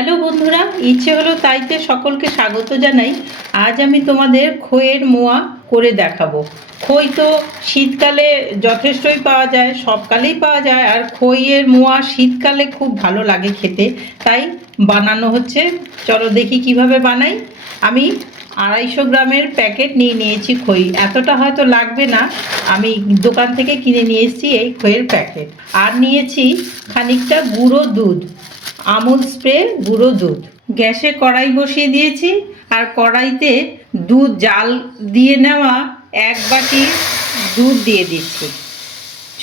Hello বন্ধুরা, ইচ্ছে হলো তাইতে সকলকে স্বাগত জানাই। আজ আমি তোমাদের খইয়ের মোয়া করে দেখাবো। খই তো শীতকালে যথেষ্টই পাওয়া যায়, সবকালেই পাওয়া যায়, আর খইয়ের মোয়া শীতকালে খুব ভালো লাগে খেতে, তাই বানানো হচ্ছে। চলো দেখি কিভাবে বানাই। আমি 250 গ্রামের প্যাকেট নিয়ে নিয়েছি খই। এতটা হয়তো লাগবে না, আমি দোকান থেকে কিনে নিয়ে এসেছি এই খইয়ের প্যাকেট। আর নিয়েছি খানিকটা গুঁড়ো দুধ, আমুল স্প্রে গুঁড়ো দুধ। গ্যাসে কড়াই বসিয়ে দিয়েছি, আর কড়াইতে দুধ জাল দিয়ে নেওয়া 1 বাটি দুধ দিয়ে দিচ্ছি,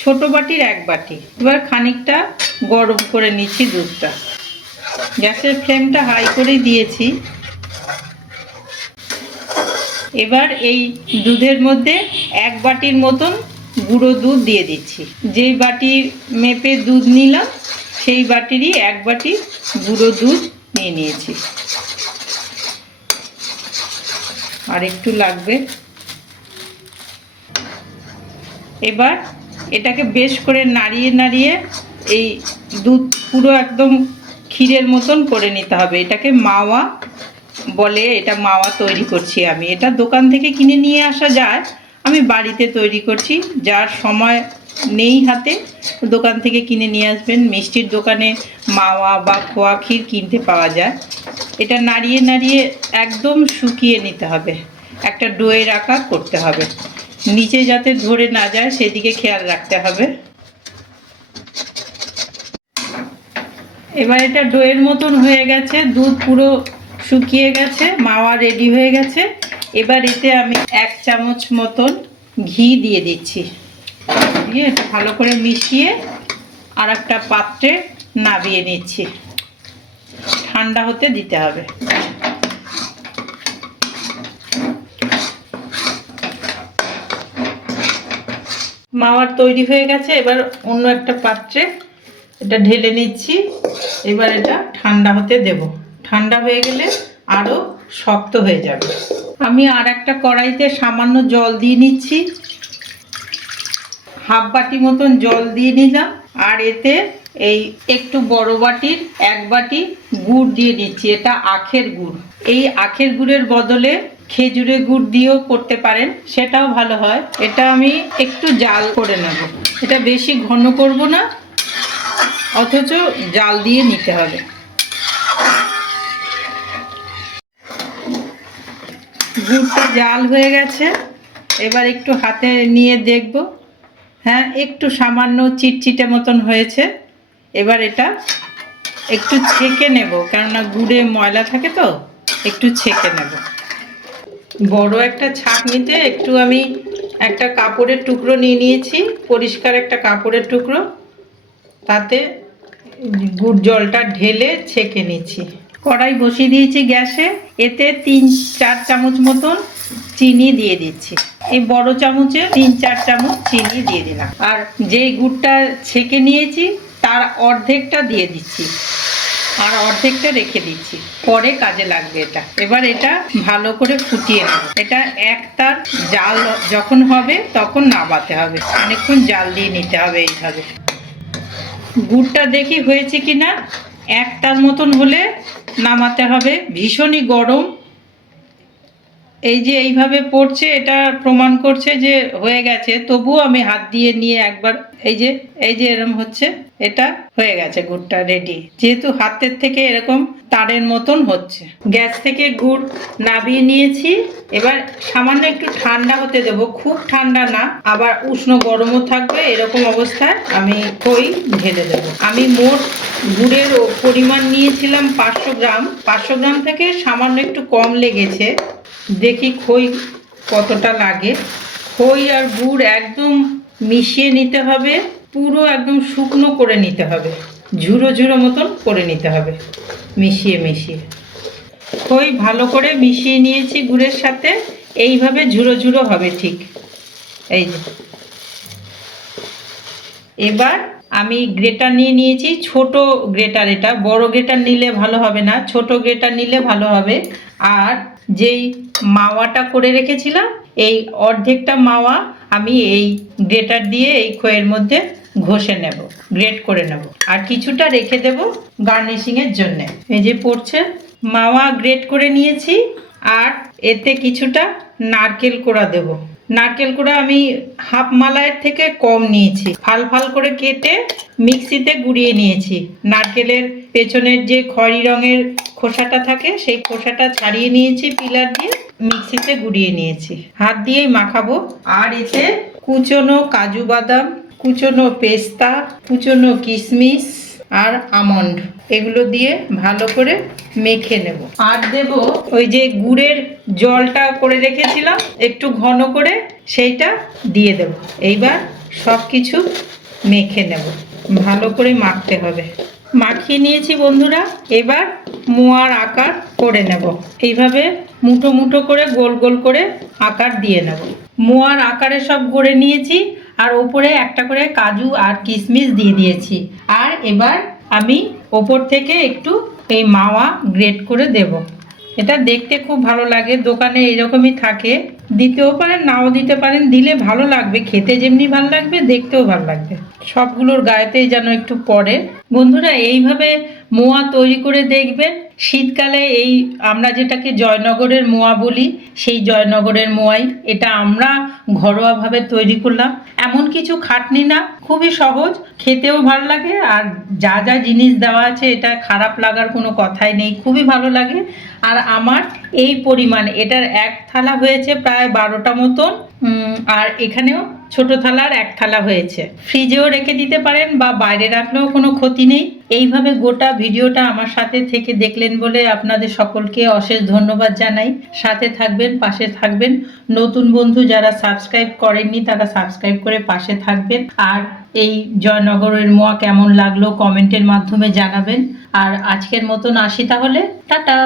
ছোট বাটির 1 বাটি। এবার খানিকটা গরম করে নিচ্ছি দুধটা। গ্যাসের ফ্লেমটা হাই করেই দিয়েছি। এবার এই দুধের মধ্যে 1 বাটির মতন গুঁড়ো দুধ দিয়ে দিচ্ছি। যেই বাটির মেপে দুধ নিলাম সেই বাটিরই 1 বাটি গুঁড়ো দুধ নিয়ে নিয়েছি। আর একটু লাগবে। এবার এটাকে বেশ করে নাড়িয়ে নাড়িয়ে এই দুধ পুরো একদম ক্ষীরের মতন করে নিতে হবে। এটাকে মাওয়া বলে, এটা মাওয়া তৈরি করছি আমি। এটা দোকান থেকে কিনে নিয়ে আসা যায়, আমি বাড়িতে তৈরি করছি। যার সময় নেই হাতে, দোকান থেকে কিনে নিয়ে আসবেন। মিষ্টির দোকানে মাওয়া বা খোয়া ক্ষীর কিনতে পাওয়া যায়। এটা নাড়িয়ে নাড়িয়ে একদম শুকিয়ে নিতে হবে, একটা ডোয়ের আকার করতে হবে। নিচে যাতে ধরে না যায় সেদিকে খেয়াল রাখতে হবে। এবার এটা ডোয়ের মতন হয়ে গেছে, দুধ পুরো শুকিয়ে গেছে, মাওয়া রেডি হয়ে গেছে। এবার এতে আমি 1 চামচ মতন ঘি দিয়ে দিচ্ছি। দিয়ে এটা ভালো করে মিশিয়ে আর একটা পাত্রে নামিয়ে নিচ্ছি। ঠান্ডা হতে দিতে হবে। মাওয়ার তৈরি হয়ে গেছে। এবার অন্য একটা পাত্রে এটা ঢেলে নিচ্ছি। এবার এটা ঠান্ডা হতে দেব। ঠান্ডা হয়ে গেলে আরও শক্ত হয়ে যাবে। আমি আর একটা কড়াইতে সামান্য জল দিয়ে নিচ্ছি, 1/2 বাটি মতন জল দিয়ে নিলাম। আর এতে এই একটু বড় বাটির 1 বাটি গুড় দিয়ে নিচ্ছি। এটা আখের গুড়। এই আখের গুড়ের বদলে খেজুরের গুড় দিয়েও করতে পারেন, সেটাও ভালো হয়। এটা আমি একটু জাল করে নেব। এটা বেশি ঘন করব না, অথচ জাল দিয়ে নিতে হবে। গুড়টা জাল হয়ে গেছে। এবার একটু হাতে নিয়ে দেখব, হ্যাঁ একটু সামান্য চিটচিটে মতন হয়েছে। এবার এটা একটু ছেঁকে নেব, কেননা গুড়ে ময়লা থাকে, তো একটু ছেঁকে নেব। বড় একটা ছাঁকনিতে একটু আমি একটা কাপড়ের টুকরো নিয়ে নিয়েছি, পরিষ্কার একটা কাপড়ের টুকরো। তাতে গুড় জলটা ঢেলে ছেঁকে নিচ্ছি। কড়াই বসিয়ে দিয়েছি গ্যাসে। এতে 3-4 চামচ মতন চিনি দিয়ে দিচ্ছি। এই বড় চামচে 3-4 চামচ চিনি দিয়ে দিলাম। আর যেই গুড়টা ছেঁকে নিয়েছি তার অর্ধেকটা দিয়ে দিচ্ছি, আর অর্ধেকটা রেখে দিচ্ছি, পরে কাজে লাগবে এটা। এবার এটা ভালো করে ফুটিয়ে নেব। এটা একতার জাল যখন হবে তখন নামাতে হবে, অনেকক্ষণ জাল দিয়ে নিতে হবে। এইভাবে গুড়টা দেখি হয়েছে কিনা, একটার মতন হলে নামাতে হবে। ভীষণই গরম, এই যে এইভাবে পড়ছে, এটা প্রমাণ করছে যে হয়ে গেছে। তবুও আমি হাত দিয়ে নিয়ে একবার এই যে এরকম হচ্ছে, এটা হয়ে গেছে, গুড়টা রেডি। যেহেতু হাতের থেকে এরকম তারের মতন হচ্ছে। গ্যাস থেকে গুড় নামিয়ে নিয়েছি। এবার সামান্য একটু ঠান্ডা হতে দেবো, খুব ঠান্ডা না, আবার উষ্ণ গরমও থাকবে। এরকম অবস্থায় আমি খই ঢেলে দেবো। আমি মোট গুড়ের পরিমাণ নিয়েছিলাম 500 গ্রাম। 500 গ্রাম থেকে সামান্য একটু কম লেগেছে। দেখি খই কতটা লাগে। খই আর গুড় একদম মিশিয়ে নিতে হবে, পুরো একদম শুকনো করে নিতে হবে, ঝুরো ঝুরো মতন করে নিতে হবে। মিশিয়ে মিশিয়ে খই ভালো করে মিশিয়ে নিয়েছি গুড়ের সাথে। এইভাবে ঝুরো ঝুরো হবে ঠিক, এই যে। এবার আমি গ্রেটার নিয়ে নিয়েছি, ছোট গ্রেটার। এটা বড় গ্রেটার নিলে ভালো হবে না, ছোট গ্রেটার নিলে ভালো হবে। আর যেই মাওয়াটা করে রেখেছিলাম, এই অর্ধেকটা মাওয়া আমি এই গ্রেটার দিয়ে এই খইয়ের মধ্যে ঘষে নেব, গ্রেট করে নেব, আর কিছুটা রেখে দেব গার্নিশিংয়ের জন্য। এই যে পড়ছে, মাওয়া গ্রেট করে নিয়েছি, আর এতে কিছুটা নারকেল কোড়া দেব। নারকেল কোড়া আমি হাফ মালাইয়ের থেকে কম নিয়েছি, ফাল ফাল করে কেটে মিক্সিতে গুঁড়িয়ে নিয়েছি। নারকেলের পেছনের যে খয়েরি রঙের খোসাটা থাকে সেই খোসাটা ছাড়িয়ে নিয়েছি, পিলার দিয়ে মিক্সিতে গুঁড়িয়ে নিয়েছি। হাত দিয়েই মাখাবো। আর এতে কুচনো কাজু বাদাম, কুচনো পেস্তা, কুচনো কিশমিশ আর আমন্ড, এগুলো দিয়ে ভালো করে মেখে নেব। আর দেব ওই যে গুড়ের জলটা করে রেখেছিলাম একটু ঘন করে, সেইটা দিয়ে দেব। এইবার সব কিছু মেখে নেব, ভালো করে মাখতে হবে। মাখিয়ে নিয়েছি বন্ধুরা, এবার মোয়ার আকার করে নেব। এইভাবে মুঠো মুঠো করে গোল গোল করে আকার দিয়ে নেব। মোয়ার আকারে সব করে নিয়েছি, আর ওপরে একটা করে কাজু আর কিশমিশ দিয়ে দিয়েছি। আর এবার আমি ওপর থেকে একটু এই মাওয়া গ্রেট করে দেব। এটা দেখতে খুব ভালো লাগে, দোকানে এরকমই থাকে, দিতেও পারেন নাও দিতে পারেন, দিলে ভালো লাগবে, খেতে যেমনি ভালো লাগবে দেখতেও ভালো লাগবে। সবগুলোর গায়েতেই যেন একটু পড়ে। বন্ধুরা এইভাবে মোয়া তৈরি করে দেখবেন। শীতকালে এই আমরা যেটাকে জয়নগরের মোয়া বলি, সেই জয়নগরের মোয়াই এটা আমরা ঘরোয়াভাবে তৈরি করলাম। এমন কিছু খাটনি না, খুবই সহজ, খেতেও ভালো লাগে, আর যা যা জিনিস দেওয়া আছে এটা খারাপ লাগার কোনো কথাই নেই, খুবই ভালো লাগে। আর আমার এই পরিমাণ, এটার এক থালা হয়েছে প্রায় 12টা মতন, আর এখানেও ছোট থালার এক থালা হয়েছে। ফ্রিজেও রেখে দিতে পারেন বা বাইরে রাখলেও কোনো ক্ষতি নেই। এইভাবে গোটা ভিডিওটা আমার সাথে থেকে দেখলেন বলে আপনাদের সকলকে অশেষ ধন্যবাদ জানাই। সাথে থাকবেন, পাশে থাকবেন। নতুন বন্ধু যারা সাবস্ক্রাইব করেননি তারা সাবস্ক্রাইব করে পাশে থাকবেন। আর এই জয়নগরের মোয়া কেমন লাগলো কমেন্টের মাধ্যমে জানাবেন। আর আজকের মতন আসি তাহলে, টাটা।